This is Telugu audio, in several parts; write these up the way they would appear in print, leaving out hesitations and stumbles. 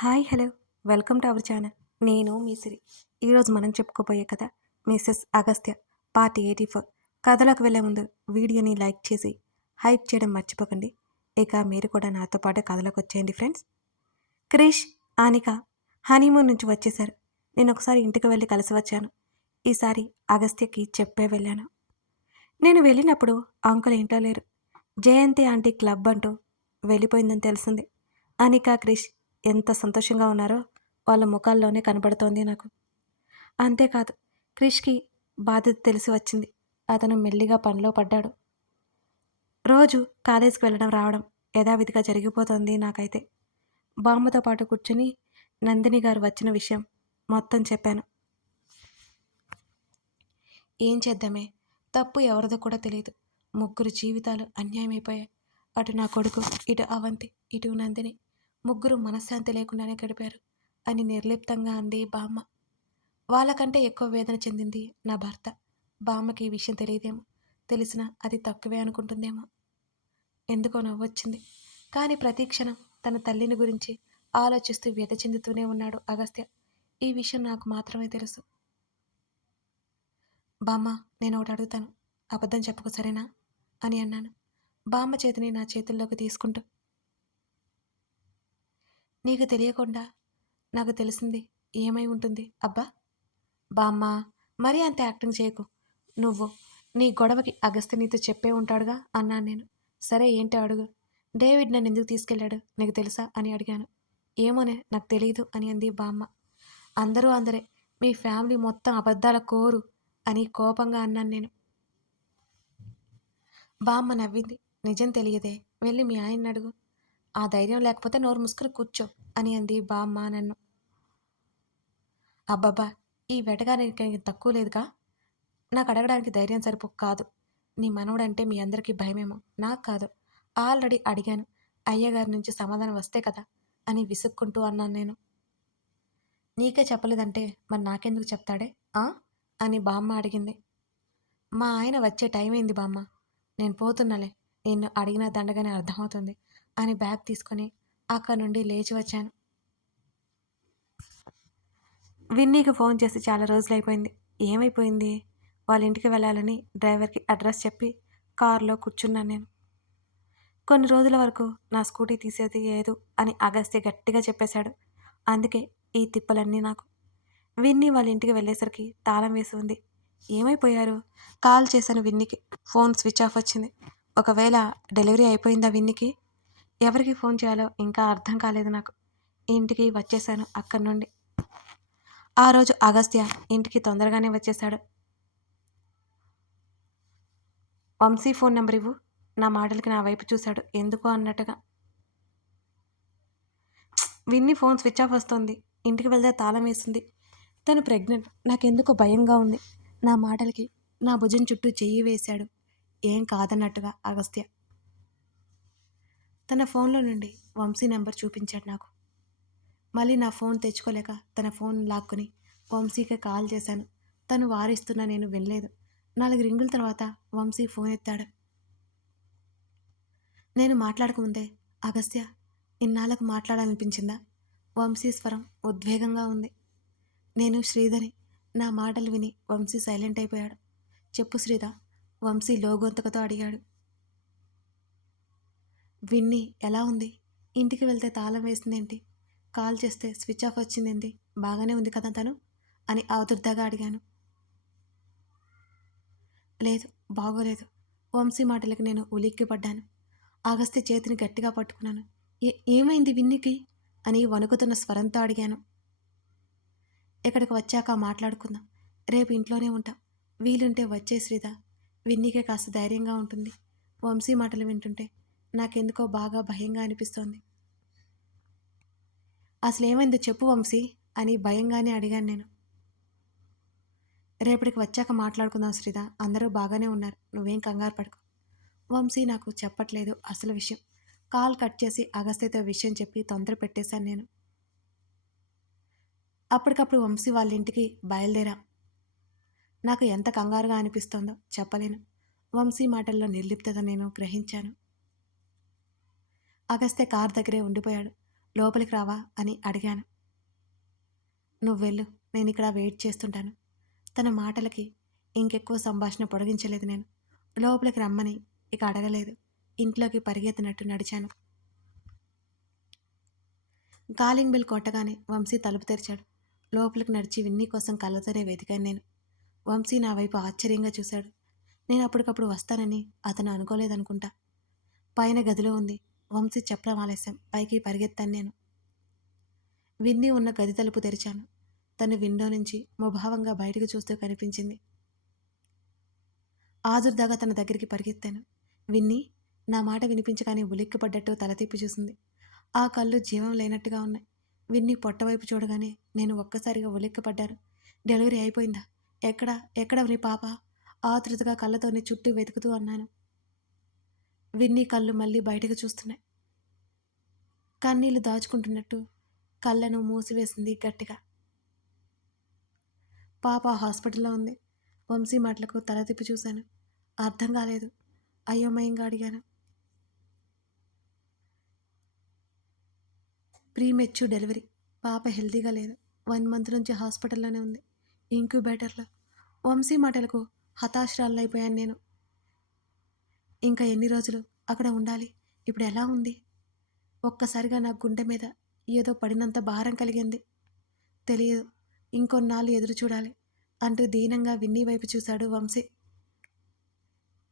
Hi hello welcome to our channel. నేను మీ సిరి. ఈరోజు మనం చెప్పుకోబోయే కథ మిసెస్ అగస్త్య పార్ట్ 84. కథలోకి వెళ్ళే ముందు వీడియోని లైక్ చేసి హైప్ చేయడం మర్చిపోకండి. ఇక మీరు కూడా నాతో పాటు కథలోకి వచ్చేయండి ఫ్రెండ్స్. క్రిష్, ఆనిక హనీమూన్ నుంచి వచ్చేశారు. నేను ఒకసారి ఇంటికి వెళ్ళి కలిసి వచ్చాను. ఈసారి అగస్త్యకి చెప్పే వెళ్ళాను. నేను వెళ్ళినప్పుడు అంకుల్ ఇంట్లో లేరు. జయంతి ఆంటీ క్లబ్ అంటూ వెళ్ళిపోయిందని తెలిసింది. అనిక, క్రిష్ ఎంత సంతోషంగా ఉన్నారో వాళ్ళ ముఖాల్లోనే కనబడుతోంది నాకు. అంతేకాదు, క్రిష్కి బాధ్యత తెలిసి వచ్చింది. అతను మెల్లిగా పనిలో పడ్డాడు. రోజు కాలేజీకి వెళ్ళడం రావడం యథావిధిగా జరిగిపోతుంది నాకైతే. బామ్మతో పాటు కూర్చుని నందిని గారు వచ్చిన విషయం మొత్తం చెప్పాను. ఏం చేద్దామే, తప్పు ఎవరిదో కూడా తెలియదు. ముగ్గురు జీవితాలు అన్యాయమైపోయాయి. అటు నా కొడుకు, ఇటు అవంతి, ఇటు నందిని ముగ్గురు మనశ్శాంతి లేకుండానే గడిపారు అని నిర్లిప్తంగా అంది బామ్మ. వాళ్ళకంటే ఎక్కువ వేదన చెందింది నా భర్త. బామ్మకి ఈ విషయం తెలియదేమో, తెలిసినా అది తక్కువే అనుకుంటుందేమో. ఎందుకో నవ్వొచ్చింది. కానీ ప్రతి క్షణం తన తల్లిని గురించి ఆలోచిస్తూ వ్యధ చెందుతూనే ఉన్నాడు అగస్త్య. ఈ విషయం నాకు మాత్రమే తెలుసు. బామ్మ, నేను ఒకటి అడుగుతాను, అబద్ధం చెప్పకు సరేనా అని అన్నాను, బామ్మ చేతిని నా చేతుల్లోకి తీసుకుంటూ. నీకు తెలియకుండా నాకు తెలిసింది ఏమై ఉంటుంది అబ్బా? బామ్మ, మరీ అంత యాక్టింగ్ చేయకు. నువ్వు నీ గొడవకి అగస్త్య నీతో చెప్పే ఉంటాడుగా అన్నాను నేను. సరే ఏంటో అడుగు. డేవిడ్ నన్ను ఎందుకు తీసుకెళ్ళాడు నీకు తెలుసా అని అడిగాను. ఏమోనే, నాకు తెలియదు అని అంది బామ్మ. అందరూ అందరే, మీ ఫ్యామిలీ మొత్తం అబద్ధాల కోరు అని కోపంగా అన్నాను నేను. బామ్మ నవ్వింది. నిజం తెలియదే, వెళ్ళి మీ ఆయన్ని అడుగు. ఆ ధైర్యం లేకపోతే నోరు మూసుకుని కూర్చో అని అంది బామ్మ నన్ను. అబ్బబ్బా, ఈ వెటగానికి తక్కువ లేదుగా. నాకు అడగడానికి ధైర్యం సరిపో కాదు. నీ మనవడంటే మీ అందరికీ భయమేమో, నాకు కాదు. ఆల్రెడీ అడిగాను, అయ్యగారి నుంచి సమాధానం వస్తే కదా అని విసుక్కుంటూ అన్నాను నేను. నీకే చెప్పలేదంటే మరి నాకెందుకు చెప్తాడే ఆ అని బామ్మ అడిగింది. మా ఆయన వచ్చే టైం అయింది బామ్మ, నేను పోతున్నాలే, నిన్ను అడిగిన దండగానే అర్థమవుతుంది అని బ్యాగ్ తీసుకొని అక్కడి నుండి లేచి వచ్చాను. విన్నీకి ఫోన్ చేసి చాలా రోజులైపోయింది. ఏమైపోయింది? వాళ్ళ ఇంటికి వెళ్ళాలని డ్రైవర్కి అడ్రస్ చెప్పి కారులో కూర్చున్నాను నేను. కొన్ని రోజుల వరకు నా స్కూటీ తీసేది లేదు అని అగస్త్య గట్టిగా చెప్పేశాడు. అందుకే ఈ తిప్పలన్నీ నాకు. విన్నీ వాళ్ళ ఇంటికి వెళ్ళేసరికి తాళం వేసి ఉంది. ఏమైపోయారు? కాల్ చేశాను విన్నీకి, ఫోన్ స్విచ్ ఆఫ్ వచ్చింది. ఒకవేళ డెలివరీ అయిపోయిందా విన్నీకి? ఎవరికి ఫోన్ చేయాలో ఇంకా అర్థం కాలేదు నాకు. ఇంటికి వచ్చేసాను అక్కడి నుండి. ఆ రోజు అగస్త్య ఇంటికి తొందరగానే వచ్చేశాడు. వంశీ ఫోన్ నెంబర్ ఇవ్వు. నా మాటలకి నా వైపు చూశాడు ఎందుకో అన్నట్టుగా. విన్నీ ఫోన్ స్విచ్ ఆఫ్ వస్తుంది. ఇంటికి వెళ్తే తాళం వేసింది. తను ప్రెగ్నెంట్. నాకెందుకో భయంగా ఉంది. నా మాటలకి నా భుజం చుట్టూ చెయ్యి వేశాడు ఏం కాదన్నట్టుగా అగస్త్య. తన ఫోన్లో నుండి వంశీ నెంబర్ చూపించాడు నాకు. మళ్ళీ నా ఫోన్ తెచ్చుకోలేక తన ఫోన్ లాక్కుని వంశీకి కాల్ చేశాను. తను వారిస్తున్నా నేను వినలేదు. 4 రింగుల తర్వాత వంశీ ఫోన్ ఎత్తాడు. నేను మాట్లాడకముందే, అగస్త్య, ఇన్నాళ్ళకు మాట్లాడాలనిపించిందా? వంశీ స్వరం ఉద్వేగంగా ఉంది. నేను శ్రీధని. నా మాటలు విని వంశీ సైలెంట్ అయిపోయాడు. చెప్పు శ్రీధ, వంశీ లోగొంతకతో అడిగాడు. విన్నీ ఎలా ఉంది? ఇంటికి వెళ్తే తాళం వేసిందేంటి? కాల్ చేస్తే స్విచ్ ఆఫ్ వచ్చిందేంటి? బాగానే ఉంది కదా తను అని ఆదుర్దాగా అడిగాను. లేదు, బాగోలేదు. వంశీ మాటలకి నేను ఉలిక్కిపడ్డాను. అగస్త్య చేతిని గట్టిగా పట్టుకున్నాను. ఏమైంది విన్నీకి అని వణుకుతున్న స్వరంతో అడిగాను. ఇక్కడికి వచ్చాక మాట్లాడుకుందాం. రేపు ఇంట్లోనే ఉంటాం. వీలుంటే వచ్చే శ్రీధ. విన్నీకే కాస్త ధైర్యంగా ఉంటుంది. వంశీ మాటలు వింటుంటే నాకెందుకో బాగా భయంగా అనిపిస్తోంది. అసలేమైందో చెప్పు వంశీ అని భయంగానే అడిగాను నేను. రేపటికి వచ్చాక మాట్లాడుకుందాం శ్రీధ. అందరూ బాగానే ఉన్నారు, నువ్వేం కంగారు పడకు. వంశీ నాకు చెప్పట్లేదు అసలు విషయం. కాల్ కట్ చేసి అగస్త్యతో విషయం చెప్పి తొందర పెట్టేశాను నేను. అప్పటికప్పుడు వంశీ వాళ్ళ ఇంటికి బయలుదేరాం. నాకు ఎంత కంగారుగా అనిపిస్తోందో చెప్పలేను. వంశీ మాటల్లో నిర్లిప్తత నేను గ్రహించాను. అగస్త్య కార్ దగ్గరే ఉండిపోయాడు. లోపలికి రావా అని అడిగాను. నువ్వు వెళ్ళు, నేను ఇక్కడ వెయిట్ చేస్తుంటాను. తన మాటలకి ఇంకెక్కువ సంభాషణ పొడిగించలేదు నేను. లోపలికి రమ్మని ఇక అడగలేదు. ఇంట్లోకి పరిగెత్తినట్టు నడిచాను. కాలింగ్ బెల్ కొట్టగానే వంశీ తలుపు తెరిచాడు. లోపలికి నడిచి విన్నీ కోసం కళ్ళతోనే వెతికాను నేను. వంశీ నా వైపు ఆశ్చర్యంగా చూశాడు. నేను అప్పటికప్పుడు వస్తానని అతను అనుకోలేదనుకుంటా. పైన గదిలో ఉంది. వంశీ చెప్పడం ఆలస్యం. పైకి పరిగెత్తాను నేను. విన్నీ ఉన్న గది తలుపు తెరిచాను. తను విండో నుంచి ముభావంగా బయటకు చూస్తూ కనిపించింది. ఆదుర్దాగా తన దగ్గరికి పరిగెత్తాను. విన్నీ నా మాట వినిపించగానే ఉలిక్కిపడ్డట్టు తల తిప్పి చూసింది. ఆ కళ్ళు జీవం లేనట్టుగా ఉన్నాయి. విన్నీ పొట్టవైపు చూడగానే నేను ఒక్కసారిగా ఉలిక్కిపడ్డాను. డెలివరీ అయిపోయిందా? ఎక్కడ ఎక్కడ నీ పాప? ఆతృతగా కళ్ళతోనే చుట్టూ వెతుకుతూ అన్నాను. విన్నీ కళ్ళు మళ్ళీ బయటకు చూస్తున్నాయి. కన్నీళ్లు దాచుకుంటున్నట్టు కళ్ళను మూసివేసింది గట్టిగా. పాప హాస్పిటల్లో ఉంది. వంశీ మాటలకు తల తిప్పి చూశాను. అర్థం కాలేదు. అయోమయంగా అడిగాను. Premature delivery. పాప హెల్తీగా లేదు. 1 మంత్ నుంచి హాస్పిటల్లోనే ఉంది, ఇంక్యుబేటర్లో. వంశీ మాటలకు హతాశురాలైపోయాను నేను. ఇంకా ఎన్ని రోజులు అక్కడ ఉండాలి? ఇప్పుడు ఎలా ఉంది? ఒక్కసారిగా నా గుండె మీద ఏదో పడినంత భారం కలిగింది. తెలియదు, ఇంకొన్నాళ్ళు ఎదురు చూడాలి అంటూ దీనంగా విన్నీ వైపు చూశాడు వంశీ.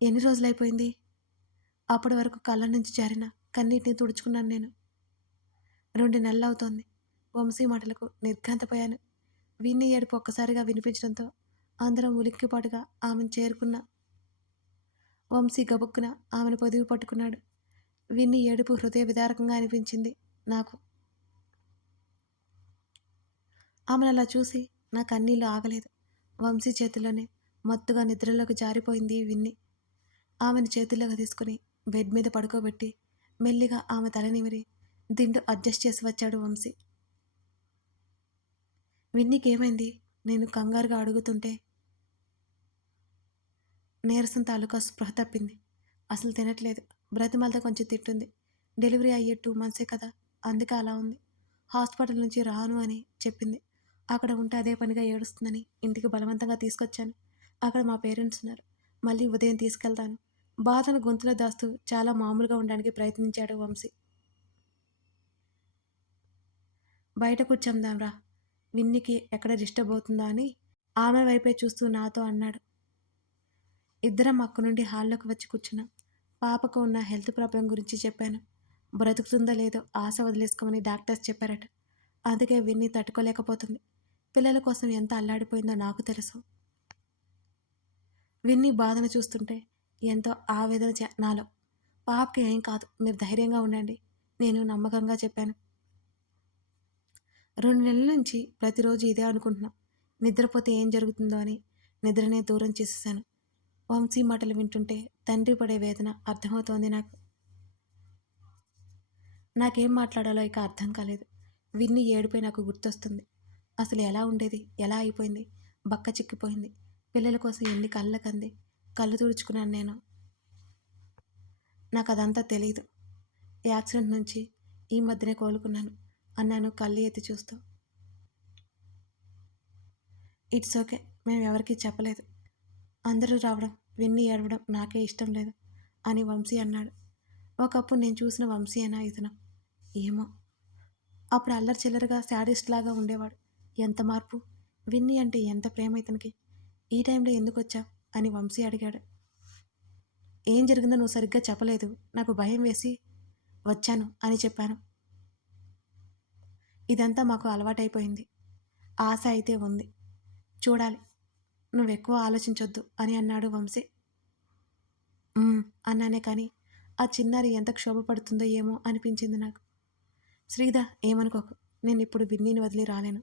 ఎన్ని రోజులైపోయింది? అప్పటి వరకు కళ్ళ నుంచి జారిన కన్నీటిని తుడుచుకున్నాను నేను. 2 నెలలవుతోంది. వంశీ మాటలకు నిర్ఘాంతపోయాను. విన్నీ ఏడుపు ఒక్కసారిగా వినిపించడంతో అందరం ఉలిక్కిపాటుగా ఆమెను చేరుకున్న వంశీ గబుక్కున ఆమెను పొదివి పట్టుకున్నాడు. విన్నీ ఏడుపు హృదయ విదారకంగా అనిపించింది నాకు. ఆమెను అలా చూసి నా కన్నీళ్ళు ఆగలేదు. వంశీ చేతుల్లోనే మత్తుగా నిద్రలోకి జారిపోయింది విన్నీ. ఆమెను చేతుల్లోకి తీసుకుని బెడ్ మీద పడుకోబెట్టి మెల్లిగా ఆమె తల నిమిరి దిండు అడ్జస్ట్ చేసి వచ్చాడు వంశీ. విన్నీకి ఏమైంది? నేను కంగారుగా అడుగుతుంటే నీరసం తాలూకా స్పృహ తప్పింది. అసలు తినట్లేదు. బ్రతిమాలతో కొంచెం తిట్టుంది. డెలివరీ అయ్యే 2 మంత్సే కదా, అందుకే అలా ఉంది. హాస్పిటల్ నుంచి రాను అని చెప్పింది. అక్కడ ఉంటే అదే పనిగా ఏడుస్తుందని ఇంటికి బలవంతంగా తీసుకొచ్చాను. అక్కడ మా పేరెంట్స్ ఉన్నారు. మళ్ళీ ఉదయం తీసుకెళ్తాను. బాధను గొంతులో దాస్తూ చాలా మామూలుగా ఉండడానికి ప్రయత్నించాడు వంశీ. బయట కూర్చుందాంరా, విన్నీకి ఎక్కడ డిస్టర్బ్ అవుతుందా అని ఆమె వైపే చూస్తూ నాతో అన్నాడు. ఇద్దరం అక్కడి నుండి హాల్లోకి వచ్చి కూర్చున్నాం. పాపకు ఉన్న హెల్త్ ప్రాబ్లం గురించి చెప్పాను. బ్రతుకుతుందో లేదో ఆశ వదిలేసుకోమని డాక్టర్స్ చెప్పారట. అందుకే విన్నీ తట్టుకోలేకపోతుంది. పిల్లల కోసం ఎంత అల్లాడిపోయిందో నాకు తెలుసు. విన్నీ బాధను చూస్తుంటే ఎంతో ఆవేదన నాలో. పాపకి ఏం కాదు, మీరు ధైర్యంగా ఉండండి, నేను నమ్మకంగా చెప్పాను. 2 నెలల నుంచి ప్రతిరోజు ఇదే అనుకుంటున్నాం. నిద్రపోతే ఏం జరుగుతుందో అని నిద్రనే దూరం చేసేసాను. వంశీ మాటలు వింటుంటే తండ్రి పడే వేదన అర్థమవుతోంది నాకు. నాకేం మాట్లాడాలో ఇక అర్థం కాలేదు. విన్నీ ఏడిపోయి నాకు గుర్తొస్తుంది. అసలు ఎలా ఉండేది, ఎలా అయిపోయింది, బక్క చిక్కిపోయింది. పిల్లల కోసం ఎన్ని కళ్ళకంది. కళ్ళు తుడుచుకున్నాను నేను. నాకు అదంతా తెలీదు. యాక్సిడెంట్ నుంచి ఈ మధ్యనే కోలుకున్నాను అన్నాను కళ్ళు ఎత్తి చూస్తూ. ఇట్స్ ఓకే, మేము ఎవరికీ చెప్పలేదు. అందరూ రావడం, విన్నీ ఏడవడం నాకే ఇష్టం లేదు అని వంశీ అన్నాడు. ఒకప్పుడు నేను చూసిన వంశీ అయినా ఇతను ఏమో. అప్పుడు అల్లరి చిల్లరగా శాడిస్ట్ లాగా ఉండేవాడు. ఎంత మార్పు! విన్నీ అంటే ఎంత ప్రేమ ఇతనికి. ఈ టైంలో ఎందుకు వచ్చావు అని వంశీ అడిగాడు. ఏం జరిగిందో నువ్వు సరిగ్గా చెప్పలేదు. నాకు భయం వేసి వచ్చాను అని చెప్పాను. ఇదంతా మాకు అలవాటైపోయింది. ఆశ అయితే ఉంది, చూడాలి. నువ్వెక్కువ ఆలోచించొద్దు అని అన్నాడు వంశీ. అన్నానే కానీ ఆ చిన్నారి ఎంత క్షోభపడుతుందో ఏమో అనిపించింది నాకు. శ్రీధా, ఏమనుకోకు. నేను ఇప్పుడు విన్నీని వదిలి రాలేను.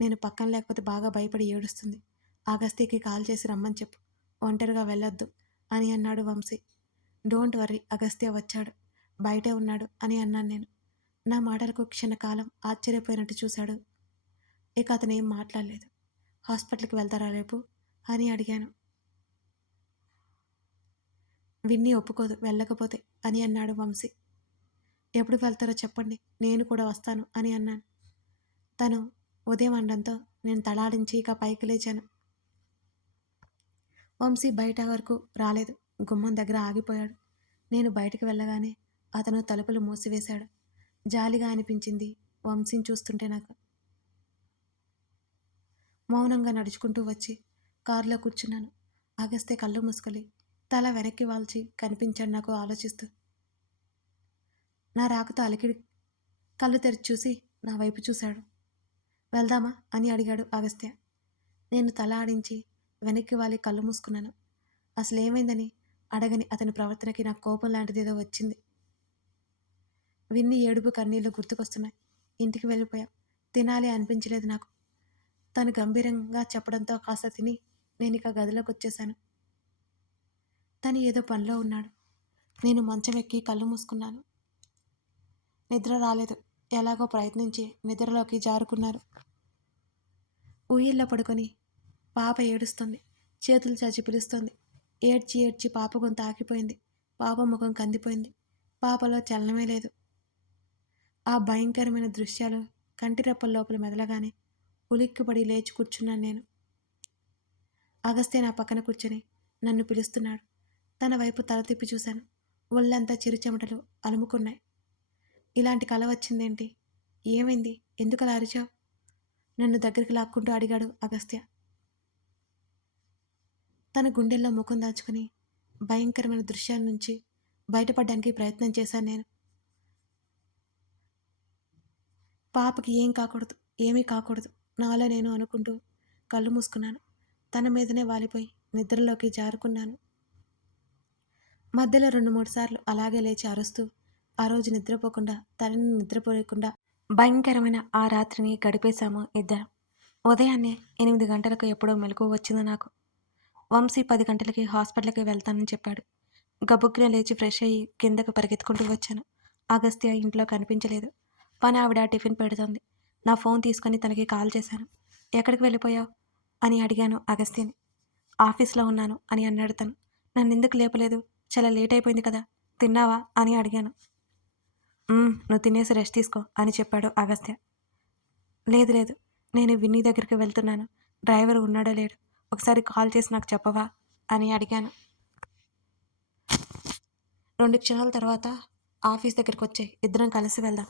నేను పక్కన లేకపోతే బాగా భయపడి ఏడుస్తుంది. అగస్త్యకి కాల్ చేసి రమ్మని చెప్పు. ఒంటరిగా వెళ్ళొద్దు అని అన్నాడు వంశీ. డోంట్ వర్రీ, అగస్త్య వచ్చాడు, బయటే ఉన్నాడు అని అన్నాను నేను. నా మాటలకు క్షణకాలం ఆశ్చర్యపోయినట్టు చూశాడు. ఇక అతను ఏం మాట్లాడలేదు. హాస్పిటల్కి వెళ్తారా రేపు అని అడిగాను. విన్నీ ఒప్పుకోదు వెళ్ళకపోతే అని అన్నాడు వంశీ. ఎప్పుడు వెళ్తారో చెప్పండి, నేను కూడా వస్తాను అని అన్నాను. తను ఉదయం అనడంతో నేను తలాడించి ఇక పైకి లేచాను. వంశీ బయట వరకు రాలేదు. గుమ్మం దగ్గర ఆగిపోయాడు. నేను బయటికి వెళ్ళగానే అతను తలుపులు మూసివేశాడు. జాలిగా అనిపించింది వంశీని చూస్తుంటే నాకు. మౌనంగా నడుచుకుంటూ వచ్చి కారులో కూర్చున్నాను. అగస్త్య కళ్ళు మూసుకొని తల వెనక్కి వాల్చి కనిపించాడు నాకు ఆలోచిస్తూ. నా రాకతో అలికిడి కళ్ళు తెరిచి చూసి నా వైపు చూశాడు. వెళ్దామా అని అడిగాడు అగస్త్య. నేను తల ఆడించి వెనక్కి వాలి కళ్ళు మూసుకున్నాను. అసలేమైందని అడగని అతని ప్రవర్తనకి నాకు కోపం లాంటిదేదో వచ్చింది. విన్ని ఏడుపు కన్నీళ్లు గుర్తుకొస్తున్నాయి. ఇంటికి వెళ్ళిపోయాం. తినాలి అనిపించలేదు నాకు. తను గంభీరంగా చెప్పడంతో కాస్త తిని నేను ఇక గదిలోకి వచ్చేశాను. తను ఏదో పనిలో ఉన్నాడు. నేను మంచం ఎక్కి కళ్ళు మూసుకున్నాను. నిద్ర రాలేదు. ఎలాగో ప్రయత్నించి నిద్రలోకి జారుకున్నారు. ఊయల్లో పడుకొని పాప ఏడుస్తుంది. చేతులు చాచి పిలుస్తుంది. ఏడ్చి ఏడ్చి పాప గొంతు ఆగిపోయింది. పాప ముఖం కందిపోయింది. పాపలో చలనమే లేదు. ఆ భయంకరమైన దృశ్యాలు కంటిరెప్పల లోపల మెదలగానే ఉలిక్కిపడి లేచి కూర్చున్నాను నేను. అగస్త్య నా పక్కన కూర్చొని నన్ను పిలుస్తున్నాడు. తన వైపు తల తిప్పి చూశాను. ఒళ్ళంతా చిరుచెమటలు అలుముకున్నాయి. ఇలాంటి కల వచ్చిందేంటి? ఏమైంది? ఎందుకలా అరిచావు? నన్ను దగ్గరికి లాక్కుంటూ అడిగాడు అగస్త్య. తన గుండెల్లో ముఖం దాచుకుని భయంకరమైన దృశ్యాల నుంచి బయటపడడానికి ప్రయత్నం చేశాను నేను. పాపకి ఏమీ కాకూడదు నాలో నేను అనుకుంటూ కళ్ళు మూసుకున్నాను. తన మీదనే వాలిపోయి నిద్రలోకి జారుకున్నాను. మధ్యలో 2-3 సార్లు అలాగే లేచి అరుస్తూ ఆ రోజు నిద్రపోకుండా తనని నిద్రపోయకుండా భయంకరమైన ఆ రాత్రిని గడిపేశాము ఇద్దరం. ఉదయాన్నే 8 గంటలకు ఎప్పుడో మెలకువ వచ్చింది నాకు. వంశీ 10 గంటలకి హాస్పిటల్కి వెళ్తానని చెప్పాడు. గబుక్కున లేచి ఫ్రెష్ అయ్యి కిందకు పరిగెత్తుకుంటూ వచ్చాను. అగస్త్య ఇంట్లో కనిపించలేదు. పని ఆవిడ టిఫిన్ పెడుతోంది. నా ఫోన్ తీసుకొని తనకి కాల్ చేశాను. ఎక్కడికి వెళ్ళిపోయావు అని అడిగాను అగస్త్యని. ఆఫీస్లో ఉన్నాను అని అన్నాడు తను. నన్ను ఎందుకు లేపలేదు? చాలా లేట్ అయిపోయింది కదా, తిన్నావా అని అడిగాను. నువ్వు తినేసి రెస్ట్ తీసుకో అని చెప్పాడు అగస్త్య. లేదు లేదు, నేను విన్నీ దగ్గరికి వెళ్తున్నాను. డ్రైవర్ ఉన్నాడో లేడు, ఒకసారి కాల్ చేసి నాకు చెప్పవా అని అడిగాను. 2 క్షణాల తర్వాత ఆఫీస్ దగ్గరికి వచ్చాయి, ఇద్దరం కలిసి వెళ్దాం.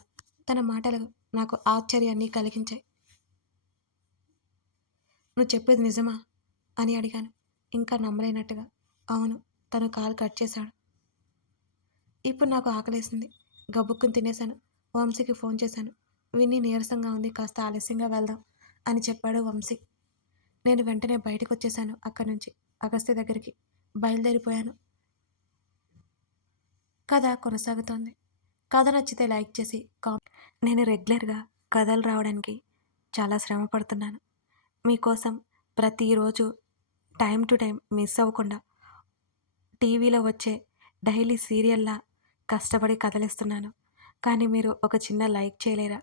తన మాటలు నాకు ఆశ్చర్యాన్ని కలిగించాయి. నువ్వు చెప్పేది నిజమా అని అడిగాను ఇంకా నమ్మలేనట్టుగా. అవును. తను కాల్ కట్ చేశాడు. ఇప్పుడు నాకు ఆకలేసింది. గబుక్కుని తినేశాను. వంశీకి ఫోన్ చేశాను. విన్నీ నీరసంగా ఉంది, కాస్త ఆలస్యంగా వెళ్దాం అని చెప్పాడు వంశీ. నేను వెంటనే బయటకు వచ్చేసాను. అక్కడి నుంచి అగస్త్య దగ్గరికి బయలుదేరిపోయాను. కథ కొనసాగుతోంది. కథ నచ్చితే లైక్ చేసి నేను రెగ్యులర్గా కథలు రావడానికి చాలా శ్రమ పడుతున్నాను. మీకోసం ప్రతిరోజు టైం టు టైం మిస్ అవ్వకుండా టీవీలో వచ్చే డైలీ సీరియల్లా కష్టపడి కథలిస్తున్నాను. కానీ మీరు ఒక చిన్న లైక్ చేయలేరా?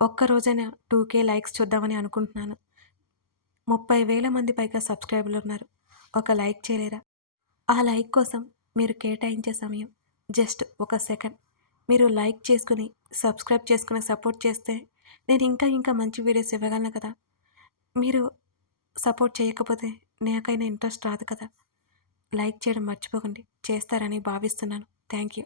ఒక్కరోజైనా 2K లైక్స్ చూద్దామని అనుకుంటున్నాను. 30,000 మంది పైగా సబ్స్క్రైబర్లు ఉన్నారు. ఒక లైక్ చేయలేరా? ఆ లైక్ కోసం మీరు కేటాయించే సమయం జస్ట్ 1 సెకండ్. మీరు లైక్ చేసుకుని సబ్స్క్రైబ్ చేసుకుని సపోర్ట్ చేస్తే నేను ఇంకా మంచి వీడియోస్ ఇవ్వగలను కదా. మీరు సపోర్ట్ చేయకపోతే నాకైనా ఇంట్రెస్ట్ రాదు కదా. లైక్ చేయడం మర్చిపోకండి. చేస్తారని భావిస్తున్నాను. Thank you.